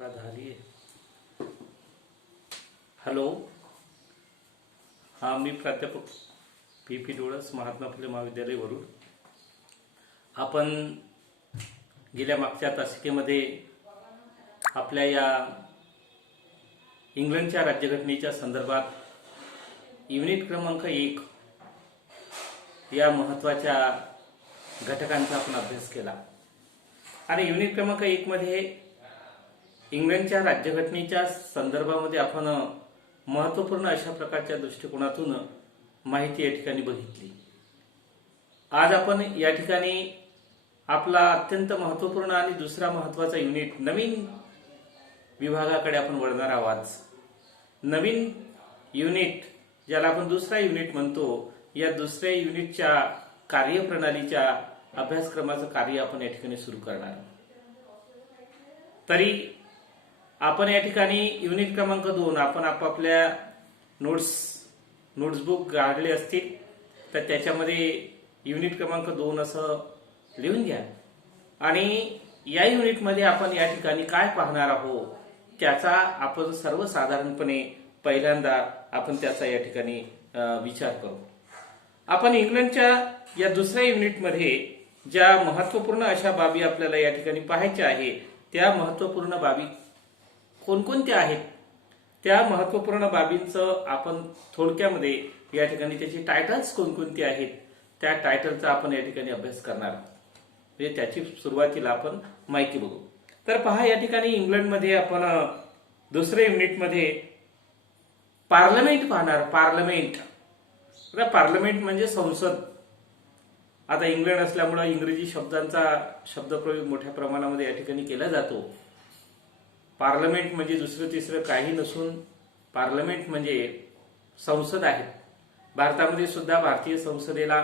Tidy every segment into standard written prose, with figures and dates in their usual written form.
झाली. हॅलो, हा मी प्राध्यापक पी डोळस, महात्मा फुले महाविद्यालय वरुड. आपण गेल्या मागच्या तासिकेमध्ये आपल्या या इंग्लंडच्या राज्यघटनेच्या संदर्भात युनिट क्रमांक 1 या महत्त्वाच्या घटकांचा आपण अभ्यास केला. आणि युनिट क्रमांक 1 मध्ये इंग्लंडच्या राज्यघटनेच्या संदर्भामध्ये आपण महत्त्वपूर्ण अशा प्रकारच्या दृष्टिकोनातून माहिती या ठिकाणी बघितली. आज आपण या ठिकाणी आपला अत्यंत महत्त्वपूर्ण आणि दुसरा महत्त्वाचा युनिट, नवीन विभागाकडे आपण वळणार आहोत. नवीन युनिट, ज्याला आपण दुसरा युनिट म्हणतो, या दुसऱ्या युनिटच्या कार्यप्रणालीच्या अभ्यासक्रमाचं कार्य आपण या ठिकाणी सुरू करणार आहोत. तरी आपण या ठिकाणी युनिट क्रमांक 2 आपण आपापल्या नोट्सबुक काढले असतील तर त्याच्यामध्ये युनिट क्रमांक 2 असं लिहून घ्या. आणि या युनिटमध्ये आपण या ठिकाणी काय पाहणार आहोत त्याचा आपण सर्वसाधारणपणे पहिल्यांदा आपण त्याचा या ठिकाणी विचार करू. आपण इंग्लंडच्या या दुसऱ्या युनिटमध्ये ज्या महत्त्वपूर्ण अशा बाबी आपल्याला या ठिकाणी पाहायच्या आहे, त्या महत्त्वपूर्ण बाबी कोणकोणत्या आहेत, त्या महत्त्वपूर्ण बाबींचं आपण थोडक्यामध्ये या ठिकाणी त्याची टायटल्स कोणकोणती आहेत त्या टायटलचा आपण या ठिकाणी अभ्यास करणार आहोत. म्हणजे त्याची सुरुवातीला आपण माहिती बघू. तर पहा, या ठिकाणी इंग्लंडमध्ये आपण दुसऱ्या युनिटमध्ये पार्लमेंट पाहणार. पार्लमेंट म्हणजे संसद. आता इंग्लंड असल्यामुळे इंग्रजी शब्दांचा शब्दप्रयोग मोठ्या प्रमाणामध्ये या ठिकाणी केला जातो. पार्लमेंट म्हणजे दुसरं तिसरं काही नसून पार्लमेंट म्हणजे संसद आहे. भारतामध्ये सुद्धा भारतीय संसदेला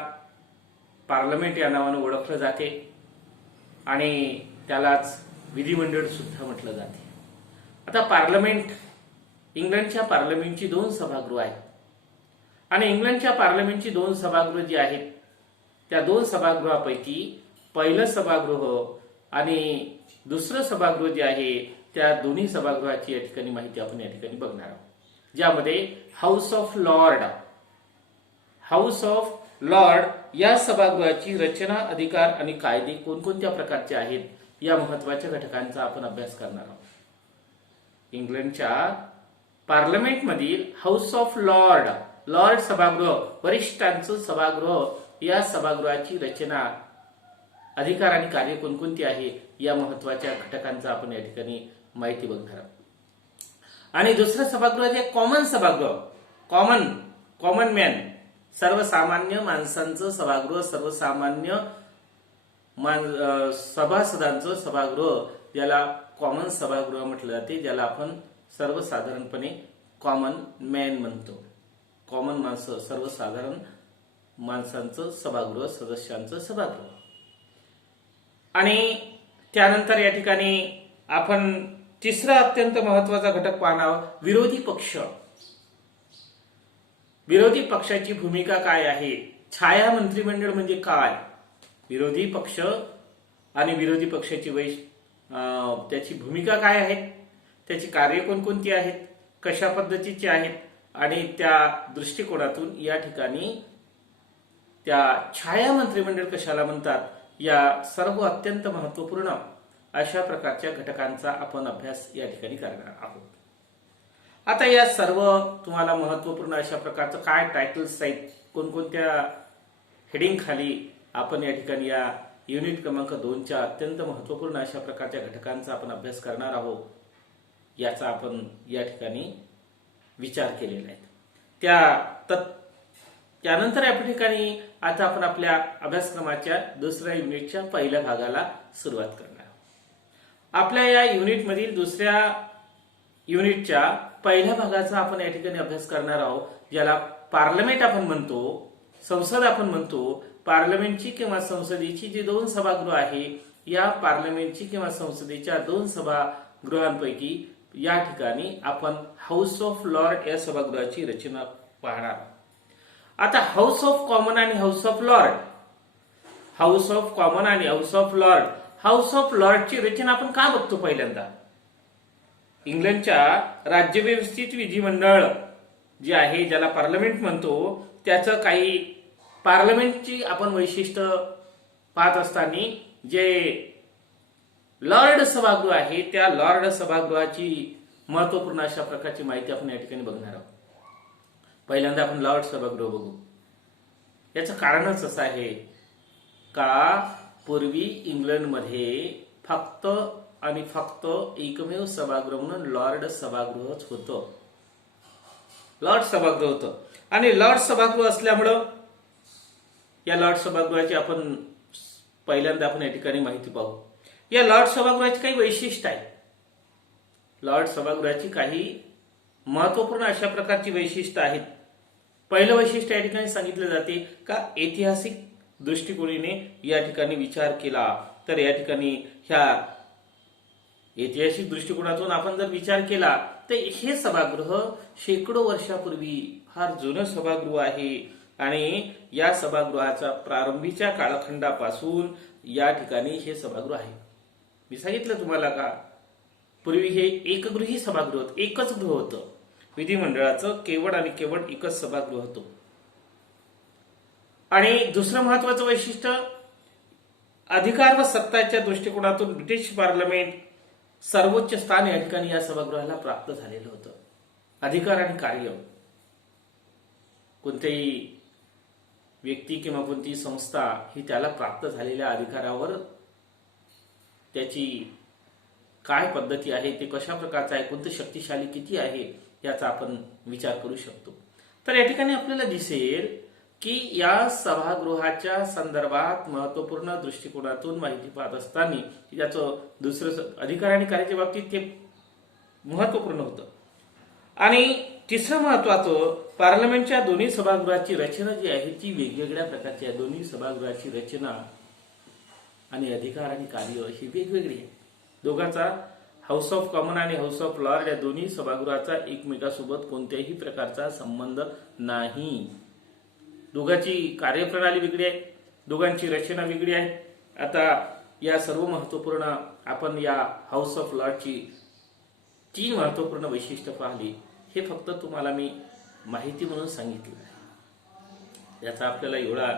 पार्लमेंट या नावानं ओळखलं जाते आणि त्यालाच विधिमंडळ सुद्धा म्हटलं जाते. आता पार्लमेंट, इंग्लंडच्या पार्लमेंटची 2 सभागृह आहेत. आणि इंग्लंडच्या पार्लमेंटची 2 सभागृह जी आहेत त्या 2 सभागृहापैकी पहिलं सभागृह आणि दुसरं सभागृह जे आहे त्या दोन्ही सभागृहाची या ठिकाणी माहिती आपण या ठिकाणी बघणार आहोत. ज्यामध्ये हाऊस ऑफ लॉर्ड या सभागृहाची रचना, अधिकार आणि कायदे कोणकोणत्या प्रकारचे आहेत या महत्वाच्या घटकांचा आपण अभ्यास करणार आहोत. इंग्लंडच्या पार्लमेंटमधील हाऊस ऑफ लॉर्ड सभागृह, वरिष्ठांचं सभागृह, या सभागृहाची रचना, अधिकार आणि कार्य कोणकोणती आहे या महत्वाच्या घटकांचा आपण या ठिकाणी माहिती बघणार आहोत. आणि दुसरं सभागृह जे कॉमन सभागृह, कॉमन मॅन, सर्वसामान्य माणसांचं सभागृह, सर्वसामान्य सभासदांचं सभागृह, ज्याला कॉमन सभागृह म्हटलं जाते, ज्याला आपण सर्वसाधारणपणे कॉमन मॅन म्हणतो. कॉमन माणसं, सर्वसाधारण माणसांचं सभागृह, सदस्यांचं सभागृह. आणि त्यानंतर या ठिकाणी आपण तिसरा अत्यंत महत्वाचा घटक पाहणार आहोत, विरोधी पक्ष. विरोधी पक्षाची भूमिका काय आहे, छाया मंत्रिमंडळ म्हणजे काय, विरोधी पक्ष आणि विरोधी पक्षाची त्याची भूमिका काय आहे, त्याची कार्य कोणकोणती आहेत, कशा पद्धतीची आहेत आणि त्या दृष्टिकोनातून या ठिकाणी त्या छाया मंत्रिमंडळ कशाला म्हणतात, या सर्व अत्यंत महत्वपूर्ण अशा प्रकारच्या घटकांचा आपण अभ्यास या ठिकाणी करणार आहोत. आता या सर्व तुम्हाला महत्वपूर्ण अशा प्रकारचं काय टायटल्स आहेत, कोणकोणत्या हेडिंग खाली आपण या ठिकाणी या युनिट क्रमांक 2च्या अत्यंत महत्वपूर्ण अशा प्रकारच्या घटकांचा आपण अभ्यास करणार आहोत, याचा आपण या ठिकाणी विचार केलेला आहे. त्यानंतर या ठिकाणी आता आपण आपल्या अभ्यासक्रमाच्या दुसऱ्या युनिटच्या पहिल्या भागाला सुरुवात करणार. आपल्या या युनिटमधील दुसऱ्या युनिटच्या पहिल्या भागाचा आपण या ठिकाणी अभ्यास करणार आहोत, ज्याला पार्लमेंट आपण म्हणतो, संसद आपण म्हणतो. पार्लमेंटची किंवा संसदेची जी 2 सभागृह आहे, या पार्लमेंटची किंवा संसदेच्या 2 सभागृहांपैकी या ठिकाणी आपण हाऊस ऑफ लॉर्ड या सभागृहाची रचना पाहणार. आता हाऊस ऑफ कॉमन आणि house of Lord, house of common आणि हाऊस ऑफ लॉर्डची रचना आपण का बघतो पहिल्यांदा, इंग्लंडच्या राज्यव्यवस्थित विधिमंडळ जे आहे, ज्याला पार्लमेंट म्हणतो, त्याचं काही पार्लमेंटची आपण वैशिष्ट्य पाहत असताना जे लॉर्ड सभागृह आहे, त्या लॉर्ड सभागृहाची महत्वपूर्ण अशा प्रकारची माहिती आपण या ठिकाणी बघणार आहोत. पहिल्यांदा आपण लॉर्ड सभागृह बघू. याचं कारणच असं आहे का पूर्वी इंग्लंडमध्ये फक्त आणि फक्त एकमेव सभागृह म्हणून लॉर्ड सभागृहच होतं. लॉर्ड सभागृह होतं आणि लॉर्ड सभागृह असल्यामुळं या लॉर्ड सभागृहाची आपण पहिल्यांदा आपण या ठिकाणी माहिती पाहू. या लॉर्ड सभागृहाची काही वैशिष्ट्य आहे. लॉर्ड सभागृहाची काही महत्वपूर्ण अशा प्रकारची वैशिष्ट्य आहेत. पहिलं वैशिष्ट्य या ठिकाणी सांगितलं जाते का ऐतिहासिक दृष्टिकोनाने या ठिकाणी विचार केला तर या ठिकाणी ह्या ऐतिहासिक दृष्टिकोनातून आपण जर विचार केला तर हे सभागृह शेकडो वर्षापूर्वी फार जुनं सभागृह आहे आणि या सभागृहाचा प्रारंभीच्या कालखंडापासून या ठिकाणी हे सभागृह आहे. मी सांगितलं तुम्हाला का पूर्वी हे एकगृही सभागृह होतं, एकच गृह होतं. विधिमंडळाचं केवळ आणि केवळ एकच सभागृह होतं. आणि दुसरं महत्वाचं वैशिष्ट्य, अधिकार व सत्ताच्या दृष्टिकोनातून ब्रिटिश पार्लमेंट सर्वोच्च स्थान या ठिकाणी या सभागृहाला प्राप्त झालेलं होतं. अधिकार आणि कार्य, कोणतेही व्यक्ती किंवा कोणती संस्था ही त्याला प्राप्त झालेल्या अधिकारावर त्याची काय पद्धती आहे, ते कशा प्रकारचं आहे, कोणतं शक्तिशाली किती आहे याचा आपण विचार करू शकतो. तर या ठिकाणी आपल्याला दिसेल की या सभागृहाच्या संदर्भात महत्वपूर्ण दृष्टिकोनातून माहिती पाहत असताना त्याचं दुसरं अधिकार आणि कार्याच्या बाबतीत ते महत्वपूर्ण होतं. आणि तिसरं महत्वाचं, पार्लमेंटच्या दोन्ही सभागृहाची रचना जी आहे ती वेगवेगळ्या प्रकारची आहे. दोन्ही सभागृहाची रचना आणि अधिकार आणि कार्य ही वेगवेगळी आहे. दोघांचा हाऊस ऑफ कॉमन आणि हाऊस ऑफ लॉर्ड या दोन्ही सभागृहाचा एकमेकासोबत कोणत्याही प्रकारचा संबंध नाही. दोघांची कार्यप्रणाली वेगळी आहे, दोघांची रचना वेगळी आहे. आता या सर्व महत्वपूर्ण आपण या हाऊस ऑफ लॉर्डची 3 महत्वपूर्ण वैशिष्ट्य पाहिली. हे फक्त तुम्हाला मी माहिती म्हणून सांगितलं आहे. याचा आपल्याला एवढा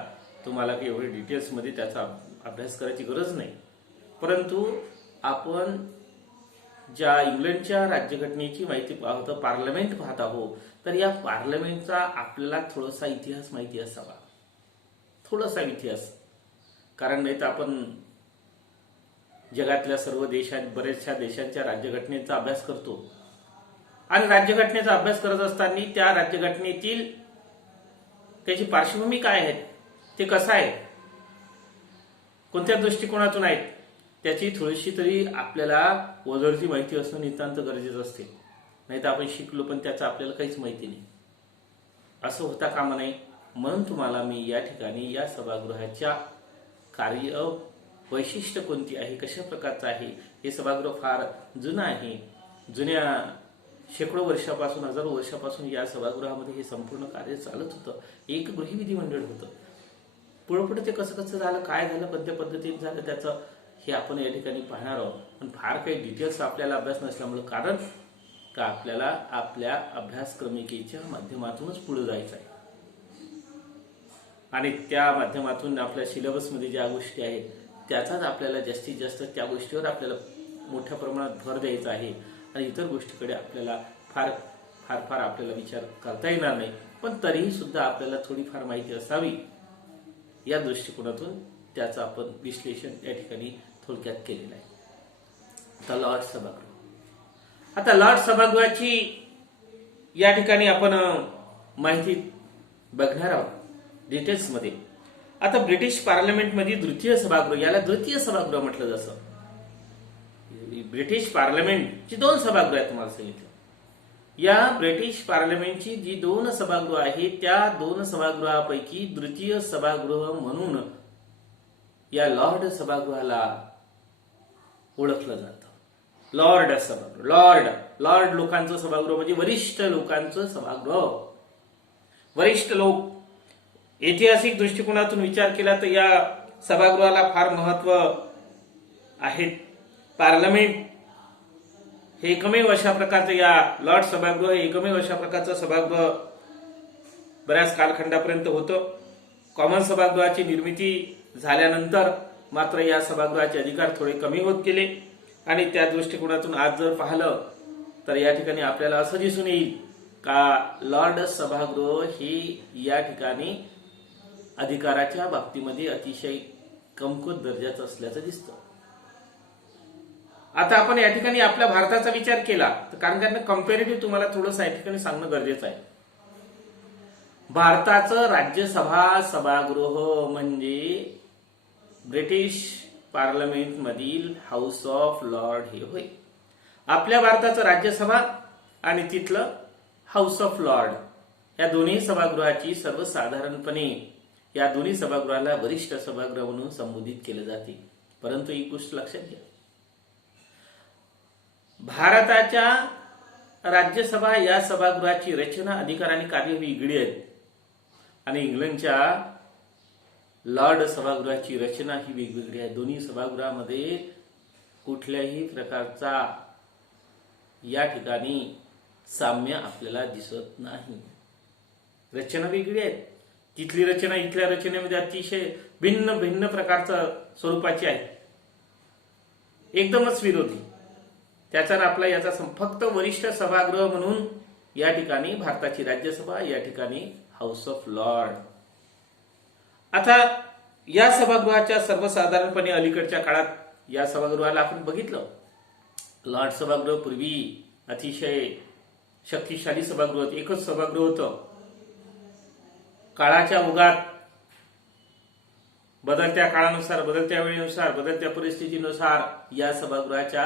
तुम्हाला काही एवढे डिटेल्समध्ये त्याचा अभ्यास करायची गरज नाही. परंतु आपण ज्या इंग्लंडच्या राज्यघटनेची माहिती पाहतो, पार्लमेंट पाहत आहोत, तर या पार्लमेंटचा आपल्याला थोडासा इतिहास माहिती असावा, थोडासा इतिहास. कारण नाही तर आपण जगातल्या सर्व बऱ्याचशा देशांच्या राज्यघटनेचा अभ्यास करतो आणि राज्यघटनेचा अभ्यास करत असताना त्या राज्यघटनेतील त्याची पार्श्वभूमी काय आहे, ते कसं आहे, कोणत्या दृष्टिकोनातून आहेत, त्याची थोडीशी तरी आपल्याला वजवती माहिती असणं नितांत गरजेचं असते. नाही तर आपण शिकलो पण त्याचं आपल्याला काहीच माहिती नाही. असं होता कामा नये. म्हणून तुम्हाला मी या ठिकाणी या सभागृहाच्या कार्य वैशिष्ट्य कोणती आहे, कशा प्रकारचं आहे, हे सभागृह फार जुनं आहे. जुन्या शेकडो वर्षापासून, हजारो वर्षापासून या सभागृहामध्ये हे संपूर्ण कार्य चालत होतं. एक गृही विधिमंडळ होतं. पुढे ते कसं कसं झालं, काय झालं, कोणत्या पद्धतीत झालं, त्याचं हे आपण या ठिकाणी पाहणार आहोत. पण फार काही डिटेल्स आपल्याला अभ्यास नसल्यामुळे, कारण का आपल्याला आपल्या अभ्यासक्रमिकेच्या माध्यमातूनच पुढे जायचं आहे आणि त्या माध्यमातून आपल्या सिलेबसमध्ये ज्या गोष्टी आहेत त्याचाच आपल्याला जास्तीत जास्त त्या गोष्टीवर आपल्याला मोठ्या प्रमाणात भर द्यायचा आहे आणि इतर गोष्टीकडे आपल्याला फार फार फार आपल्याला विचार करता येणार नाही. पण तरीही सुद्धा आपल्याला थोडीफार माहिती असावी या दृष्टिकोनातून त्याचं आपण विश्लेषण या ठिकाणी थोडक्यात केलेलं आहे. आता लॉर्ड सभागृह. आता लॉर्ड सभागृहाची या ठिकाणी आपण माहिती बघणार आहोत डिटेल्समध्ये. आता ब्रिटिश पार्लमेंटमध्ये द्वितीय सभागृह, याला द्वितीय सभागृह म्हटलं जातं. ब्रिटिश पार्लमेंटची 2 सभागृह आहेत तुम्हाला सांगितलं. या ब्रिटिश पार्लमेंटची जी 2 सभागृह आहेत त्या 2 सभागृहापैकी द्वितीय सभागृह म्हणून या लॉर्ड सभागृहाला ओळखलं जातं. लॉर्ड सभागृह, लॉर्ड लोकांचं सभागृह म्हणजे वरिष्ठ लोकांचं सभागृह. वरिष्ठ लोक, ऐतिहासिक दृष्टिकोनातून विचार केला तर या सभागृहाला फार महत्व आहे. पार्लमेंट हे एकमेव अशा प्रकारचं या लॉर्ड सभागृह हे एकमेव अशा प्रकारचं सभागृह बऱ्याच कालखंडापर्यंत होतं. कॉमन सभागृहाची निर्मिती झाल्यानंतर मात्र या सभागृहाचे अधिकार थोडे कमी होत गेले आणि त्या दृष्टिकोनातून आज जर पाहिलं तर या ठिकाणी आपल्याला असं दिसून येईल का लॉर्ड सभागृह हे या ठिकाणी अधिकाराच्या बाबतीमध्ये अतिशय कमकुवत दर्जाचं असल्याचं दिसतं. आता आपण या ठिकाणी आपल्या भारताचा विचार केला तर कारण कम्पॅरेटिव्ह तुम्हाला थोडंसं या ठिकाणी सांगणं गरजेचं आहे. भारताचं राज्यसभा सभागृह म्हणजे ब्रिटिश पार्लमेंट मधील हाऊस ऑफ लॉर्ड हे होय. आपल्या भारताचं राज्यसभा आणि तिथलं हाऊस ऑफ लॉर्ड या दोन्ही सभागृहाची सर्वसाधारणपणे या दोन्ही सभागृहाला वरिष्ठ सभागृह म्हणून संबोधित केले जाते. परंतु एक गोष्ट लक्षात घ्या, भारताच्या राज्यसभा या सभागृहाची रचना, अधिकार आणि कार्य वेगळी आहेत आणि इंग्लंडच्या लॉर्ड सभागृहाची रचना ही वेगवेगळी आहे. दोन्ही सभागृहामध्ये कुठल्याही प्रकारचा या ठिकाणी साम्य आपल्याला दिसत नाही. रचना वेगळी आहे. तिथली रचना इथल्या रचनेमध्ये अतिशय भिन्न भिन्न प्रकारच्या स्वरूपाची आहे, एकदमच विरोधी. त्याचा आपला याचा फक्त वरिष्ठ सभागृह म्हणून या ठिकाणी भारताची राज्यसभा, या ठिकाणी हाऊस ऑफ लॉर्ड. आता या सभागृहाच्या सर्वसाधारणपणे अलीकडच्या काळात या सभागृहाला आपण बघितलं, लॉर्ड सभागृह पूर्वी अतिशय शक्तिशाली सभागृह होतं, एकच सभागृह होतं. काळाच्या ओघात बदलत्या काळानुसार, बदलत्या वेळेनुसार, बदलत्या परिस्थितीनुसार या सभागृहाच्या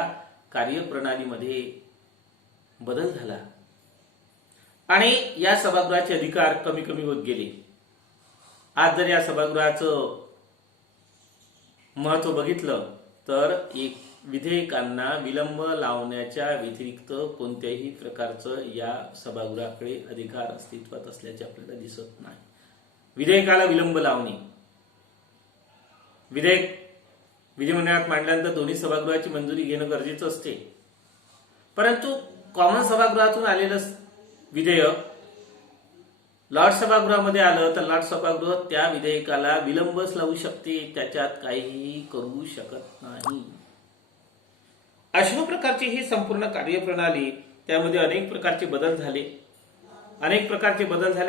कार्यप्रणालीमध्ये बदल झाला आणि या सभागृहाचे अधिकार कमी कमी होत गेले. आज जर या सभागृहाचं महत्व बघितलं तर एक विधेयकांना विलंब लावण्याच्या व्यतिरिक्त कोणत्याही प्रकारचं या सभागृहाकडे अधिकार अस्तित्वात असल्याचे आपल्याला दिसत नाही. विधेयकाला विलंब लावणे, विधेयक विधिमंडळात मांडल्यानंतर दोन्ही सभागृहाची मंजुरी घेणं गरजेचं असते. परंतु कॉमन सभागृहातून आलेलं विधेयक लॉर्ड सभागृहामध्ये आलं तर लॉर्ड सभागृह त्या विधेयकाला विलंबच लावू शकते, त्याच्यात काहीही करू शकत नाही. अशा प्रकारची ही संपूर्ण कार्यप्रणाली, त्यामध्ये अनेक प्रकारचे बदल झाले,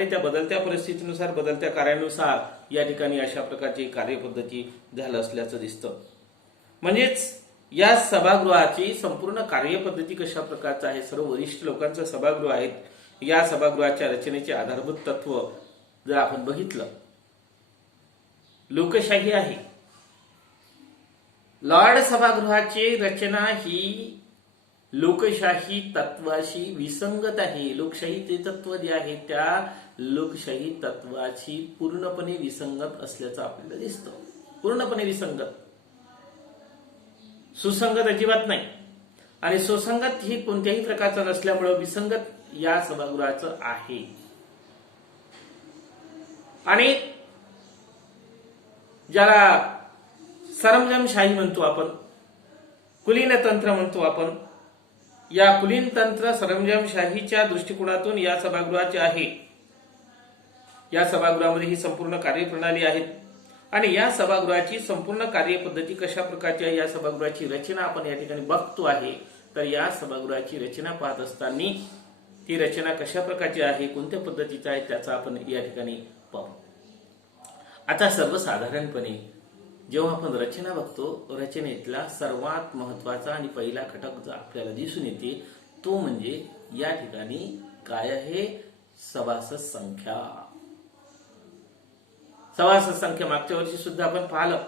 त्या बदलत्या परिस्थितीनुसार, बदलत्या कार्यानुसार या ठिकाणी अशा प्रकारची कार्यपद्धती झालं असल्याचं दिसतं. म्हणजेच या सभागृहाची संपूर्ण कार्यपद्धती कशा प्रकारचं आहे, सर्व वरिष्ठ लोकांचं सभागृह आहेत. या सभागृहाच्या रचनेचे आधारभूत तत्व जर आपण बघितलं, लोकशाही आहे. लॉर्ड सभागृहाची रचना ही लोकशाही तत्वाशी विसंगत आहे. लोकशाही तत्व जे आहे त्या लोकशाही तत्वाची पूर्णपणे विसंगत असल्याचं आपल्याला दिसतं. पूर्णपणे विसंगत, सुसंगत अजिबात नाही. आणि सुसंगत ही कोणत्याही प्रकारचं नसल्यामुळे विसंगत या सभागृहाचं आहे. आणि ज्याला सरंजामशाही म्हणतो आपण, कुलीन तंत्र म्हणतो आपण, या कुलीन तंत्र सरंजामशाहीच्या दृष्टिकोनातून या सभागृहाचे आहे. या सभागृहामध्ये ही संपूर्ण कार्यप्रणाली आहे आणि या सभागृहाची संपूर्ण कार्यपद्धती कशा प्रकारची आहे, या सभागृहाची रचना आपण या ठिकाणी बघतो आहे. तर या सभागृहाची रचना पाहत असताना ती रचना कशा प्रकारची आहे, कोणत्या पद्धतीची आहे, त्याचा आपण या ठिकाणी पाहू. आता सर्वसाधारणपणे जेव्हा आपण रचना बघतो, रचनेतला सर्वात महत्वाचा आणि पहिला घटक जो आपल्याला दिसून येते तो म्हणजे या ठिकाणी काय आहे, सभासद संख्या. सभासद संख्या मागच्या वर्षी सुद्धा आपण पाहिलं.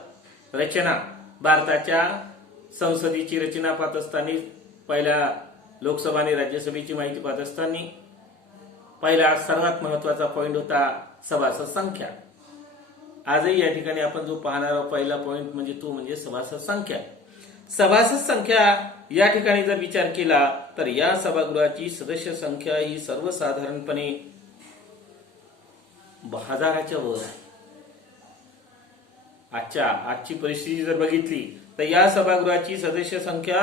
रचना भारताच्या संसदेची रचना पाहत असताना, पहिल्या लोकसभा आणि राज्यसभेची माहिती पाहत असताना पहिला सर्वात महत्वाचा पॉइंट होता सभासद संख्या. आजही या ठिकाणी आपण जो पाहणारा पहिला पॉइंट म्हणजे तो म्हणजे सभासद संख्या. सभासद संख्या या ठिकाणी जर विचार केला तर या सभागृहाची सदस्य संख्या ही सर्वसाधारणपणे 1000च्या वर आहे. आजची परिस्थिती जर बघितली तर या सभागृहाची सदस्य संख्या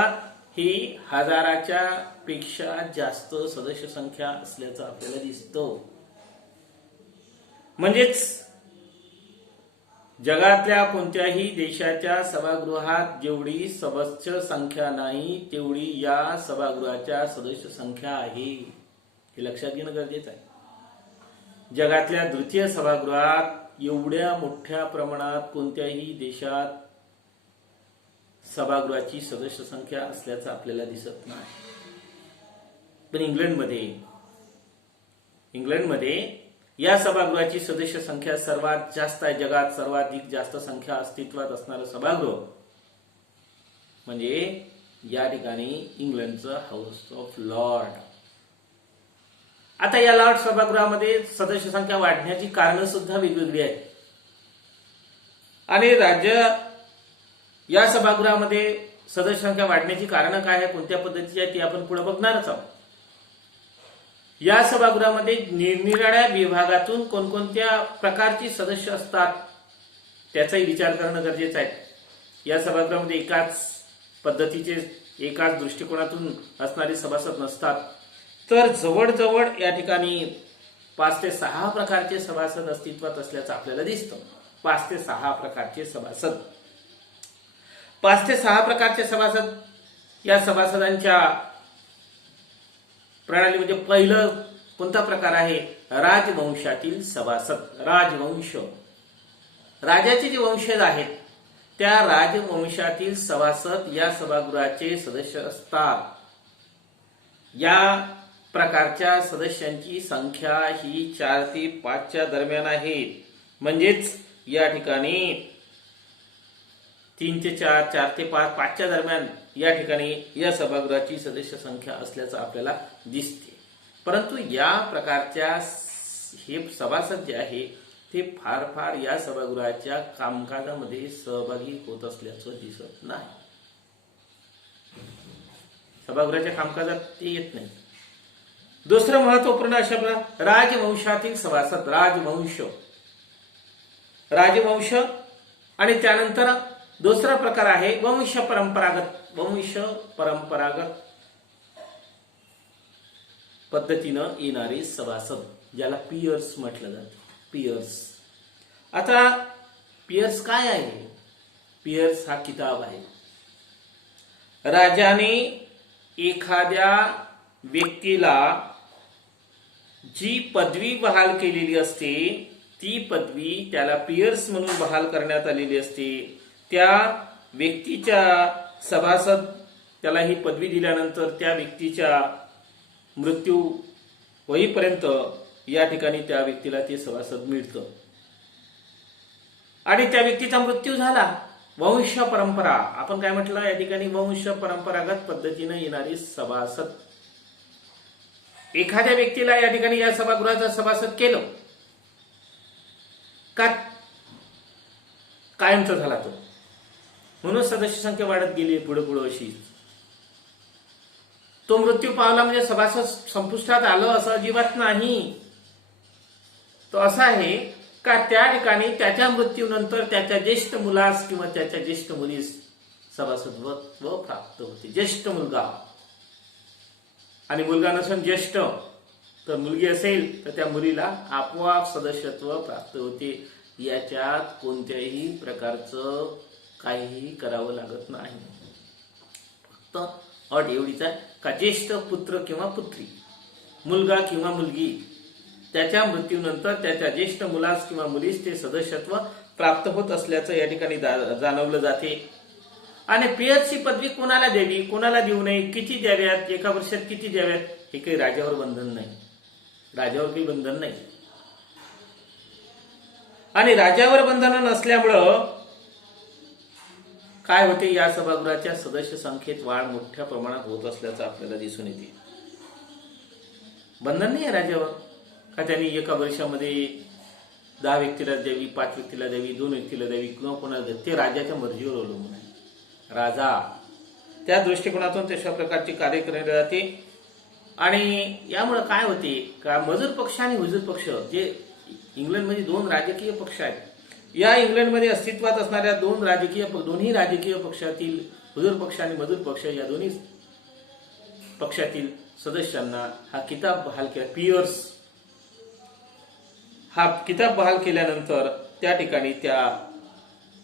ही हजाराच्या पेक्षा जास्त सदस्य संख्या असल्याचं आपल्याला दिसतं. म्हणजेच जगातल्या कोणत्याही देशाच्या सभागृहात जेवढी सदस्य संख्या नाही तेवढी या सभागृहाच्या सदस्य संख्या आहे, हे लक्षात घेणं गरजेचं आहे. जगातल्या द्वितीय सभागृहात एवढ्या मोठ्या प्रमाणात कोणत्याही देशात सभागृहाची सदस्य संख्या असल्याचं आपल्याला दिसत नाही. पण इंग्लंडमध्ये या सभागृहाची सदस्य संख्या सर्वात जास्त आहे. जगात सर्वाधिक जास्त संख्या अस्तित्वात असणारं सभागृह म्हणजे या ठिकाणी इंग्लंडचं हाऊस ऑफ लॉर्ड. आता या लॉर्ड सभागृहामध्ये सदस्य संख्या वाढण्याची कारणं सुद्धा वेगवेगळी आहेत. आणि या सभागृहामध्ये सदस्य संख्या वाढण्याची कारणं काय आहे, कोणत्या पद्धतीची आहे, ती आपण पुढे बघणारच आहोत. या सभागृहामध्ये निरनिराळ्या विभागातून कोणकोणत्या प्रकारची सदस्य असतात त्याचाही विचार करणं गरजेचं आहे. या सभागृहामध्ये एकाच पद्धतीचे एकाच दृष्टिकोनातून असणारे सभासद नसतात, तर जवळजवळ या ठिकाणी 5 ते 6 प्रकारचे सभासद अस्तित्वात असल्याचं आपल्याला दिसतं. 5 ते 6 प्रकारचे सभासद. 5 ते 6 प्रकारचे सभासद. या सभासदांच्या प्रणाली म्हणजे पहिलं कोणता प्रकार आहे, राजवंशातील सभासद. राजवंश, राजाचे जे वंशज आहेत त्या राजवंशातील सभासद या सभागृहाचे सदस्य असतात. या प्रकारच्या सदस्यांची संख्या ही 4 ते 5च्या दरम्यान आहे. म्हणजेच या ठिकाणी 3 ते 4, 4 ते 5, 5च्या दरम्यान या ठिकाणी या सभागृहाची सदस्य संख्या असल्याचं आपल्याला दिसते. परंतु या प्रकारच्या हे सभासद जे आहे ते फार या सभागृहाच्या कामकाजामध्ये सहभागी होत असल्याचं दिसत नाही. सभागृहाच्या कामकाजात ते येत नाही. दुसरं महत्वपूर्ण अशा राजवंशातील सभासद. राजवंश आणि त्यानंतर दुसरा प्रकार आहे वंश परंपरागत पद्धतीनं येणारे सभासद, ज्याला पियर्स म्हटलं जातं. पियर्स. आता पियर्स काय आहे? पियर्स हा किताब आहे. राजाने एखाद्या व्यक्तीला जी पदवी बहाल केलेली असते ती पदवी त्याला पियर्स म्हणून बहाल करण्यात आलेली असते. त्या व्यक्तीच्या सभासद त्याला ही पदवी दिल्यानंतर त्या व्यक्तीच्या मृत्यू होईपर्यंत या ठिकाणी त्या व्यक्तीला ते सभासद मिळतं. आणि त्या व्यक्तीचा मृत्यू झाला, वंश परंपरा, आपण काय म्हटलं या ठिकाणी, वंश परंपरागत पद्धतीने येणारी सभासद. एखाद्या व्यक्तीला या ठिकाणी या सभागृहाचा सभासद केलं का कायमचा झाला तो, म्हणून सदस्य संख्या वाढत गेली पुढे अशी. तो मृत्यू पावला म्हणजे सभासद संपुष्टात आलं असं अजिबात नाही. तो असा आहे का त्या ठिकाणी त्याच्या मृत्यूनंतर त्याच्या ज्येष्ठ मुलास किंवा त्याच्या ज्येष्ठ मुलीस सभासदत्व प्राप्त होते. ज्येष्ठ मुलगा आणि मुलगा नसून ज्येष्ठ तर मुलगी असेल तर त्या मुलीला आपोआप सदस्यत्व प्राप्त होते. याच्यात कोणत्याही प्रकारचं काहीही करावं लागत नाही. फक्त अट एवढीच आहे का ज्येष्ठ पुत्र किंवा पुत्री, मुलगा किंवा मुलगी, त्याच्या मृत्यूनंतर त्याच्या ज्येष्ठ मुलास किंवा मुलीस ते सदस्यत्व प्राप्त होत असल्याचं या ठिकाणी जाणवलं जाते. आणि पियर्सची पदवी कोणाला द्यावी, कोणाला देऊ नये, किती द्याव्यात, एका वर्षात किती द्याव्यात, हे काही राजावर बंधन नाही. राजावर काही बंधन नाही. आणि राजावर बंधन नसल्यामुळं काय होते, या सभागृहाच्या सदस्य संख्येत वाढ मोठ्या प्रमाणात होत असल्याचं आपल्याला दिसून येते. बंधन नाही आहे राजावर का त्यांनी एका वर्षामध्ये 10 व्यक्तीला द्यावी, 5 व्यक्तीला द्यावी, 2 व्यक्तीला द्यावी किंवा कोणाला द्यावी, ते राजाच्या मर्जीवर अवलंबून आहे. राजा त्या दृष्टिकोनातून तशा प्रकारची कार्य करण्यात जाते. आणि यामुळे काय होते का मजूर पक्ष आणि हुजूर पक्ष, जे इंग्लंडमध्ये 2 राजकीय पक्ष आहेत, या इंग्लंडमध्ये अस्तित्वात असणाऱ्या दोन्ही राजकीय पक्षातील हुजूर पक्ष आणि मजूर पक्ष या दोन्ही पक्षातील सदस्यांना हा किताब बहाल केला. पियर्स हा किताब बहाल केल्यानंतर त्या ठिकाणी त्या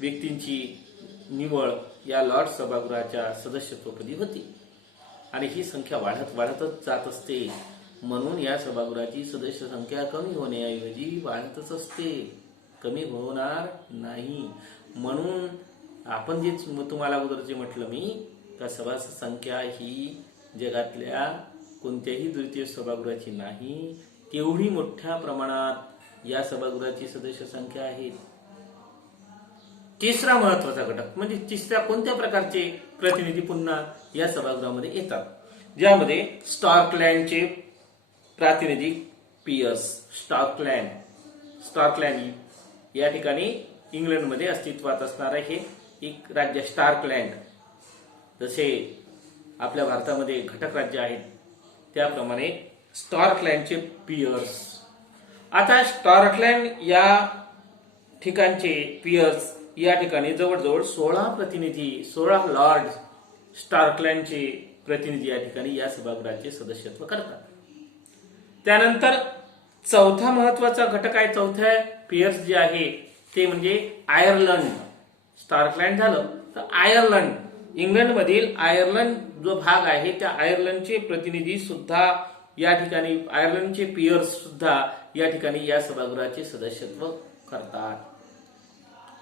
व्यक्तींची निवड या लॉर्ड सभागृहाच्या सदस्यत्वपदी होती आणि ही संख्या वाढतच जात असते. म्हणून या सभागृहाची सदस्य संख्या कमी होण्याऐवजी वाढतच असते, कमी होणार नाही. म्हणून आपण जे तुम्हाला अगोदर जे म्हटलं मी, का सभासद संख्या ही जगातल्या कोणत्याही द्वितीय सभागृहाची नाही, तेवढी मोठ्या प्रमाणात या सभागृहाची सदस्य संख्या आहे. तिसरा महत्वाचा घटक म्हणजे तिसऱ्या कोणत्या प्रकारचे प्रतिनिधी पुन्हा या सभागृहामध्ये येतात, ज्यामध्ये स्कॉटलँडचे प्रातिनिधिक पियर्स. स्कॉटलँड या ठिकाणी इंग्लंडमध्ये अस्तित्वात असणारे हे एक राज्य स्कॉटलँड, जसे आपल्या भारतामध्ये घटक राज्य आहेत त्याप्रमाणे स्कॉटलँडचे पियर्स. आता स्कॉटलँड या ठिकाणचे पियर्स या ठिकाणी जवळजवळ 16 लॉर्ड स्कॉटलँडचे प्रतिनिधी या ठिकाणी या सभागृहाचे सदस्यत्व करतात. त्यानंतर चौथा महत्वाचा घटक आहे, चौथ्या पियर्स जे आहे ते म्हणजे आयर्लंड. स्कॉटलँड झालं तर आयर्लंड, इंग्लंडमधील आयर्लंड जो भाग आहे त्या आयर्लंडचे प्रतिनिधी सुद्धा या ठिकाणी, आयर्लंडचे पियर्स सुद्धा या ठिकाणी या सभागृहाचे सदस्यत्व करतात.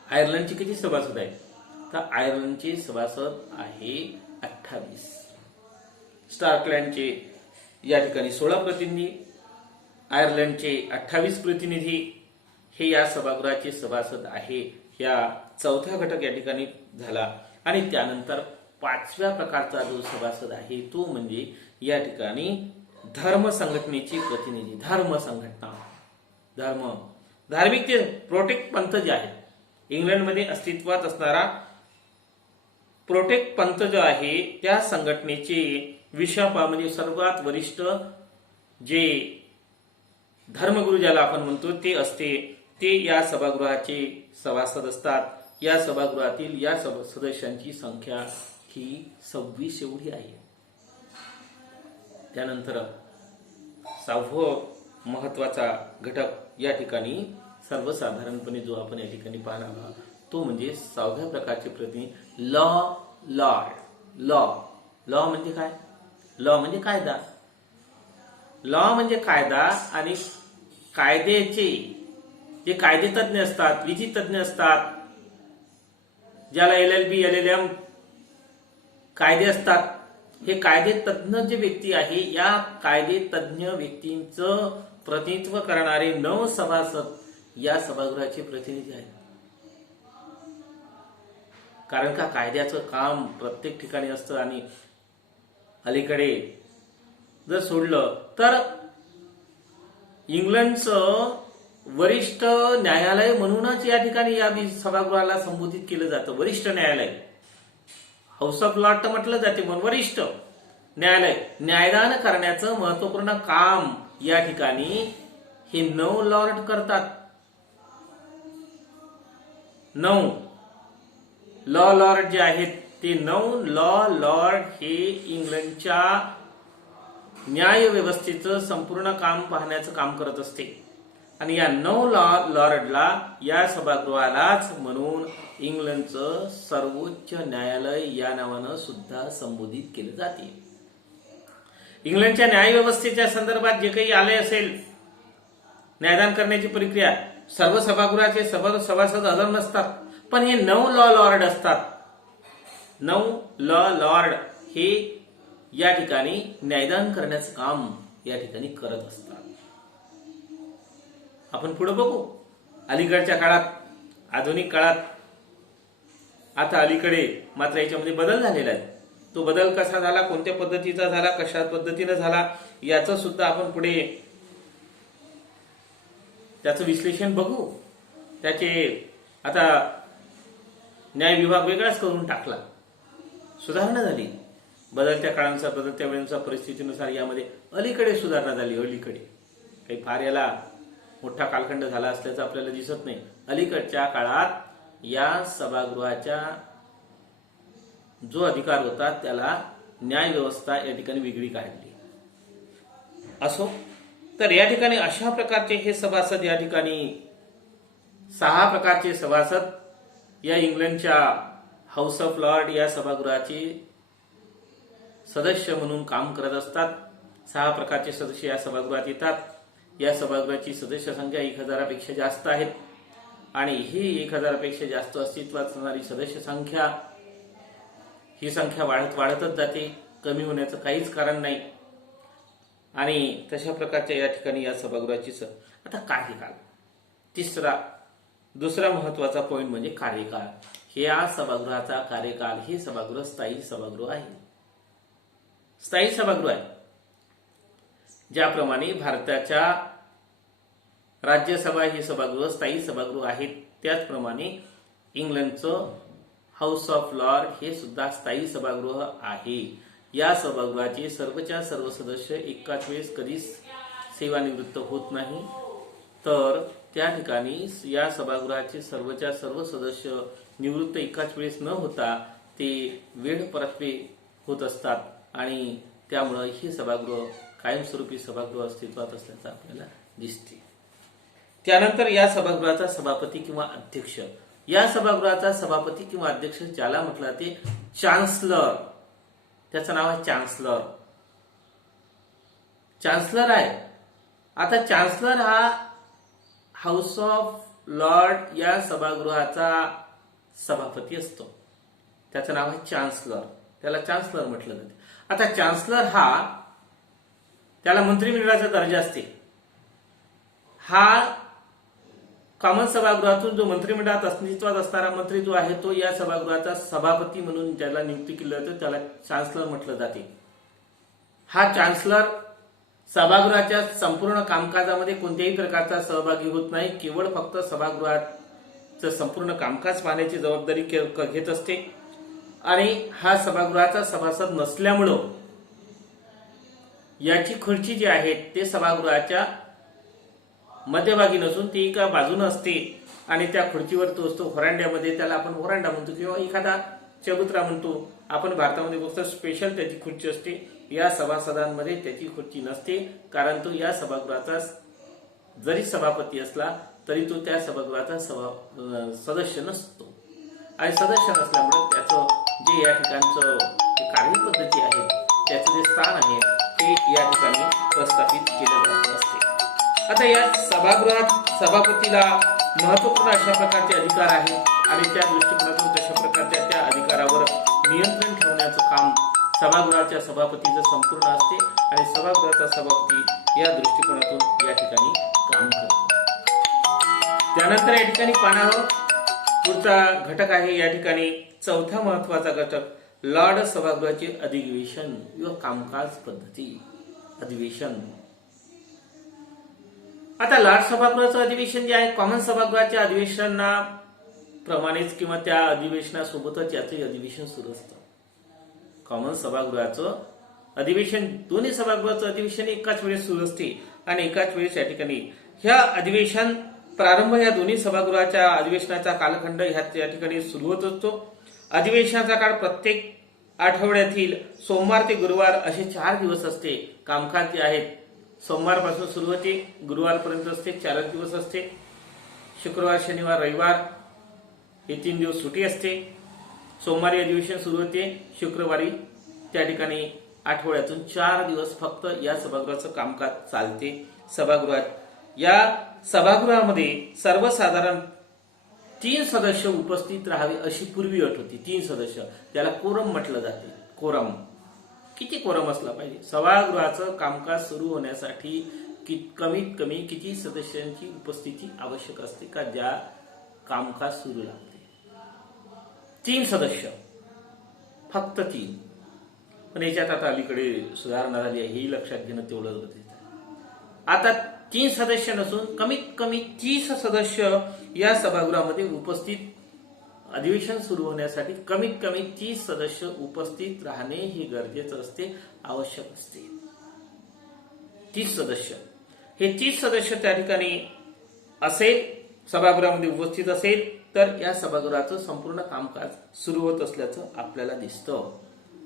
आयर्लंडचे किती सभासद आहेत, तर आयर्लंडचे सभासद आहे 28. स्कॉटलँडचे या ठिकाणी 16 प्रतिनिधी, आयर्लंडचे 28 प्रतिनिधी हे या सभागृहाचे सभासद आहे. या चौथा घटक या ठिकाणी झाला. आणि त्यानंतर पाचव्या प्रकारचा जो सभासद आहे तो म्हणजे या ठिकाणी धर्म संघटनेचे प्रतिनिधी. धर्म संघटना, धार्मिक ते प्रोटेक्ट पंथ जे आहे, इंग्लंडमध्ये अस्तित्वात असणारा प्रोटेक्ट पंथ जो आहे त्या संघटनेचे विशापा म्हणजे सर्वात वरिष्ठ जे धर्मगुरू ज्याला आपण म्हणतो ते असते, ते या सभागृहाचे सभासद असतात. या सभागृहातील या सदस्यांची संख्या ही 26 एवढी आहे. त्यानंतर 6वा महत्वाचा घटक या ठिकाणी सर्वसाधारणपणे जो आपण या ठिकाणी पाहणार तो म्हणजे 6व्या प्रकारचे प्रतिनिधी लॉ म्हणजे काय? लॉ म्हणजे कायदा. लॉ म्हणजे कायदा आणि कायद्याचे जे कायदे तज्ञ असतात, विधी तज्ञ असतात, ज्याला LLB LLM कायदे असतात, हे कायदे तज्ञ जे व्यक्ती आहे या कायदे तज्ञ व्यक्तींचं प्रतिनिधित्व करणारे 9 सभासद या सभागृहाचे प्रतिनिधी आहेत. कारण का कायद्याचं काम प्रत्येक ठिकाणी असतं आणि अलीकडे जर सोडलं तर इंग्लंडचं वरिष्ठ न्यायालय म्हणूनच या ठिकाणी या सभागृहाला संबोधित केलं जातं. वरिष्ठ न्यायालय, हाऊस ऑफ लॉर्ड म्हटलं जाते, म्हणून वरिष्ठ न्यायालय. न्यायदान करण्याचं महत्वपूर्ण काम या ठिकाणी हे 9 लॉर्ड करतात. 9 लॉ लॉर्ड जे आहेत ते 9 लॉ लॉर्ड हे इंग्लंडच्या न्याय व्यवस्थेचं संपूर्ण काम पाहण्याचं काम करत असते. आणि या 9 लॉर्डला या सभागृहालाच म्हणून इंग्लंडचं सर्वोच्च न्यायालय या नावानं सुद्धा संबोधित केले जाते. इंग्लंडच्या न्याय व्यवस्थेच्या संदर्भात जे काही आले असेल न्यायदान करण्याची प्रक्रिया, सर्व सभागृहाचे सभासद हजर नसतात, पण हे 9 लॉ लॉर्ड असतात. 9 लॉ लॉर्ड हे या ठिकाणी न्यायदान करण्याचं काम या ठिकाणी करत असतात. आपण पुढे बघू. अलीकडच्या काळात, आधुनिक काळात, आता अलीकडे मात्र याच्यामध्ये बदल झालेला आहे. तो बदल कसा झाला, कोणत्या पद्धतीचा झाला, कशा पद्धतीने झाला, याचं सुद्धा आपण पुढे त्याचं विश्लेषण बघू. त्याचे आता न्याय विभाग वेगळाच करून टाकला, सुधारणा झाली बदलत्या काळानुसार, बदलत्या वेळेनुसार, परिस्थितीनुसार यामध्ये अलीकडे सुधारणा झाली. अलीकडे काही फार याला मोठा कालखंड झाला असल्याचं आपल्याला दिसत नाही. अलीकडच्या काळात या सभागृहाच्या जो अधिकार होता त्याला न्याय व्यवस्था या ठिकाणी वेगळी काढली. असो, तर या ठिकाणी अशा प्रकारचे हे सभासद या ठिकाणी 6 प्रकारचे सभासद या इंग्लंडच्या हाऊस ऑफ लॉर्ड या सभागृहाचे सदस्य म्हणून काम करत असतात. 6 प्रकारचे सदस्य या सभागृहात येतात. या सभागृहाची सदस्य संख्या 1000पेक्षा जास्त आहेत आणि ही 1000पेक्षा जास्त अस्तित्वात असणारी सदस्य संख्या ही संख्या वाढतच जाते. कमी होण्याचं काहीच कारण नाही. आणि तशा प्रकारच्या या ठिकाणी या सभागृहाची आता कार्यकाल दुसरा महत्वाचा पॉइंट म्हणजे कार्यकाळ. या सभागृहाचा कार्यकाल, हे सभागृह स्थायी सभागृह आहे. स्थायी सभागृह आहे. ज्याप्रमाणे भारताच्या राज्यसभा ही सभागृह स्थायी सभागृह आहेत, त्याचप्रमाणे इंग्लंडचं हाऊस ऑफ लॉर्ड हे सुद्धा स्थायी सभागृह आहे. या सभागृहाचे सर्वच्या सर्व सदस्य एकाच वेळेस कधीच सेवानिवृत्त होत नाही. तर त्या ठिकाणी या सभागृहाचे सर्वच्या सर्व सदस्य निवृत्त एकाच वेळेस न होता ते वेळपरत्वे होत असतात आणि त्यामुळे हे सभागृह कायमस्वरूपी सभागृह अस्तित्वात असल्याचं आपल्याला दिसते. त्यानंतर या सभागृहाचा सभापती किंवा अध्यक्ष, या सभागृहाचा सभापती किंवा अध्यक्ष ज्याला म्हटलं ते चान्सलर, त्याचं नाव आहे चान्सलर आहे. आता चान्सलर हा हाऊस ऑफ लॉर्ड या सभागृहाचा सभापती असतो. त्याचं नाव आहे चान्सलर, त्याला चान्सलर म्हटलं जाते. आता चान्सलर त्याला मंत्रिमंडळाचा दर्जा असते. हा कॉमन सभागृहातून जो मंत्रिमंडळात अस्तित्वात असणारा मंत्री जो आहे तो या सभागृहाचा सभापती म्हणून ज्याला नियुक्ती केली जाते त्याला चान्सलर म्हटलं जाते. हा चान्सलर सभागृहाच्या संपूर्ण कामकाजामध्ये कोणत्याही प्रकारचा सहभागी होत नाही. केवळ फक्त सभागृहाचं संपूर्ण कामकाज पाहण्याची जबाबदारी घेत असते आणि हा सभागृहाचा सभासद नसल्यामुळं याची खुर्ची जी आहे ते सभागृहाच्या मध्यभागी नसून ती एका बाजूने असते आणि त्या खुर्चीवर तो असतो व्हरांड्यामध्ये. त्याला आपण व्हरांडा म्हणतो किंवा एखादा चबुतरा म्हणतो आपण भारतामध्ये बघतो. स्पेशल त्याची खुर्ची असते. या सभासदांमध्ये त्याची खुर्ची नसते, कारण तो या सभागृहाचा जरी सभापती असला तरी तो त्या सभागृहाचा सदस्य नसतो आणि सदस्य नसल्यामुळे त्याचं जे या ठिकाणचं कार्यपद्धती आहे त्याचं जे स्थान आहे ते या ठिकाणी प्रस्थापित केलं जात असते. आता या सभागृहात सभापतीला महत्वपूर्ण अशा प्रकारचे अधिकार आहेत आणि त्या दृष्टिकोनातून तशा प्रकारच्या त्या अधिकारावर नियंत्रण ठेवण्याचं काम सभागृहाच्या सभापतीचं संपूर्ण असते आणि सभागृहाचा सभापती या दृष्टिकोनातून या ठिकाणी काम करतो. त्यानंतर या ठिकाणी पाहणारा पुढचा घटक आहे या ठिकाणी चौथा महत्वाचा घटक लॉर्ड सभागृहाचे अधिवेशन किंवा कामकाज पद्धती. अधिवेशन, आता लॉर्ड सभागृहाचं अधिवेशन जे आहे कॉमन सभागृहाच्या अधिवेशनाप्रमाणेच किंवा त्या अधिवेशनासोबतच याचे अधिवेशन सुरू असतं. कॉमन सभागृहाचं अधिवेशन, दोन्ही सभागृहाचं अधिवेशन एकाच वेळेस सुरू असते आणि एकाच वेळेस या ठिकाणी ह्या अधिवेशन प्रारंभ या दोन्ही सभागृहाच्या अधिवेशनाचा कालखंड ह्या ठिकाणी सुरू होत असतो. अधिवेशनाचा काळ प्रत्येक आठवड्यातील सोमवार ते गुरुवार असे 4 दिवस असते. कामकाज जे आहेत सोमवारपासून सुरू होते, गुरुवारपर्यंत असते, 4 दिवस असते. शुक्रवार, शनिवार, रविवार हे 3 दिवस सुट्टी असते. सोमवारी अधिवेशन सुरू होते, शुक्रवारी त्या ठिकाणी आठवड्यातून 4 दिवस फक्त या सभागृहाचं कामकाज चालते. या सभागृहामध्ये सर्वसाधारण 3 सदस्य उपस्थित राहावे अशी पूर्वी अट होती. 3 सदस्य, त्याला कोरम म्हटलं जाते. कोरम, किती कोरम असला पाहिजे? सभागृहाचं कामकाज सुरू होण्यासाठी कमीत कमी किती सदस्यांची उपस्थिती आवश्यक असते का ज्या कामकाज सुरू लागते? 3 सदस्य, फक्त 3. पण याच्यात आता अलीकडे सुधारणा झाली आहे, हेही लक्षात घेणं तेवढं गरजेचं आहे. आता 3 सदस्य नसून कमीत कमी 30 सदस्य या सभागृहामध्ये उपस्थित, अधिवेशन सुरू होण्यासाठी कमीत कमी 30 सदस्य उपस्थित राहणे हे गरजेचं असते, आवश्यक असते. 30 सदस्य, हे 30 सदस्य त्या ठिकाणी असेल, सभागृहामध्ये उपस्थित असेल तर या सभागृहाचं संपूर्ण कामकाज सुरू होत असल्याचं आपल्याला दिसतं.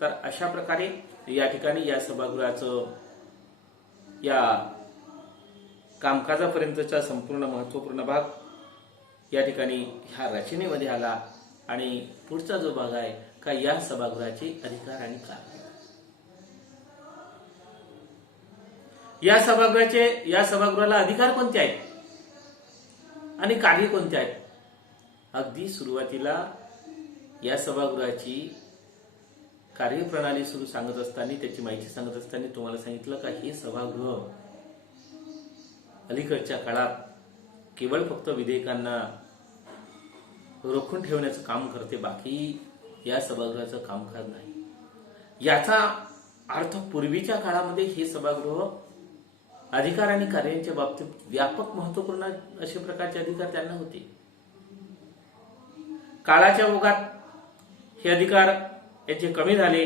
तर अशा प्रकारे या ठिकाणी या सभागृहाचं या कामकाजापर्यंतचा संपूर्ण महत्वपूर्ण भाग या ठिकाणी ह्या रचनेमध्ये आला. आणि पुढचा जो भाग आहे का या सभागृहाचे अधिकार आणि कार्य. या सभागृहाला अधिकार कोणते आहेत आणि कार्य कोणते आहेत. अगदी सुरुवातीला या सभागृहाची कार्यप्रणाली सुरू सांगत असताना, त्याची माहिती सांगत असताना तुम्हाला सांगितलं का हे सभागृह अलीकडच्या काळात केवळ फक्त विधेयकांना रोखून ठेवण्याचं काम करते, बाकी या सभागृहाचं कामकाज नाही. याचा अर्थ पूर्वीच्या काळामध्ये हे सभागृह अधिकार आणि कार्यांच्या बाबतीत व्यापक महत्वपूर्ण अशा प्रकारचे अधिकार त्यांना होते. काळाच्या ओघात हे अधिकार याचे कमी झाले,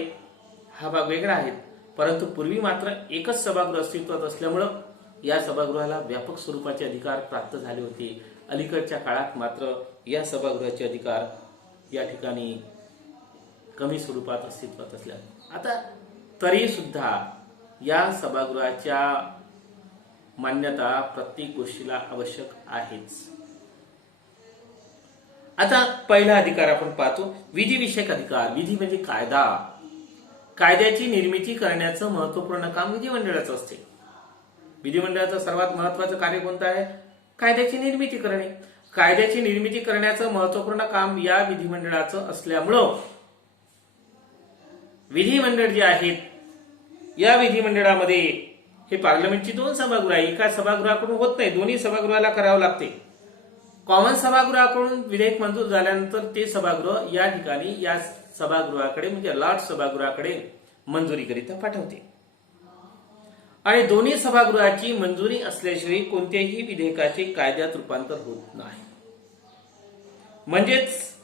हा भाग वेगळा आहे. परंतु पूर्वी मात्र एकच सभागृह अस्तित्वात असल्यामुळं या सभागृहाला व्यापक स्वरूपाचे अधिकार प्राप्त झाले होते. अलीकडच्या काळात मात्र या सभागृहाचे अधिकार या ठिकाणी कमी स्वरूपात अस्तित्वात असल्याने आता तरी सुद्धा या सभागृहाच्या मान्यता प्रत्येक गोष्टीला आवश्यक आहेच. आता पहिला अधिकार आपण पाहतो, विधिविषयक अधिकार. विधी म्हणजे कायदा. कायद्याची निर्मिती करण्याचं महत्वपूर्ण काम विधिमंडळाचं असते. विधिमंडळाचं सर्वात महत्वाचं कार्य कोणतं आहे? कायद्याची निर्मिती करणे. कायद्याची निर्मिती करण्याचं महत्वपूर्ण काम या विधिमंडळाचं असल्यामुळं विधिमंडळ जे आहेत या विधिमंडळामध्ये हे पार्लमेंटची 2 सभागृह आहे. एका सभागृहाकडून होत नाही, दोन्ही सभागृहाला करावं लागते. कॉमन सभागृहाकडून विधेयक मंजूर झाल्यानंतर ते सभागृह या ठिकाणी या सभागृहाकडे म्हणजे लॉर्ड सभागृहाकडे मंजुरीकरिता पाठवते. आणि दोन्ही सभागृहाची मंजुरी असल्याशिवाय कोणत्याही विधेयकाचे कायद्यात रूपांतर होत नाही. म्हणजेच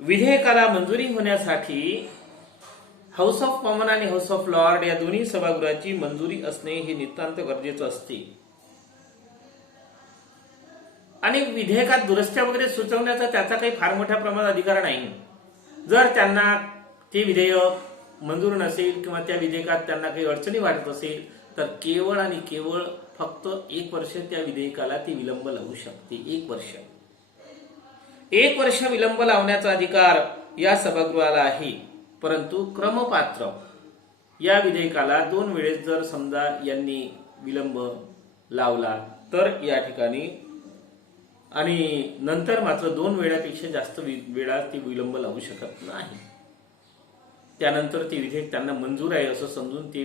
विधेयकाला मंजुरी होण्यासाठी हाऊस ऑफ कॉमन आणि हाऊस ऑफ लॉर्ड या दोन्ही सभागृहाची मंजुरी असणे हे नितांत गरजेचं असते. आणि विधेयकात दुरुस्त्या वगैरे सुचवण्याचा त्याचा काही फार मोठ्या प्रमाणात अधिकार नाही. जर त्यांना ते विधेयक मंजूर नसेल किंवा त्या विधेयकात त्यांना काही अडचणी वाटत असेल तर केवळ आणि केवळ फक्त 1 वर्ष त्या विधेयकाला ती विलंब लावू शकते. 1 वर्ष विलंब लावण्याचा अधिकार या सभागृहाला आहे. परंतु क्रमपात्र या विधेयकाला 2 वेळेस जर समजा यांनी विलंब लावला तर या ठिकाणी आणि नंतर मात्र 2 वेळापेक्षा जास्त वेळा ती विलंब लावू शकत नाही. त्यानंतर ते विधेयक त्यांना मंजूर आहे असं समजून ते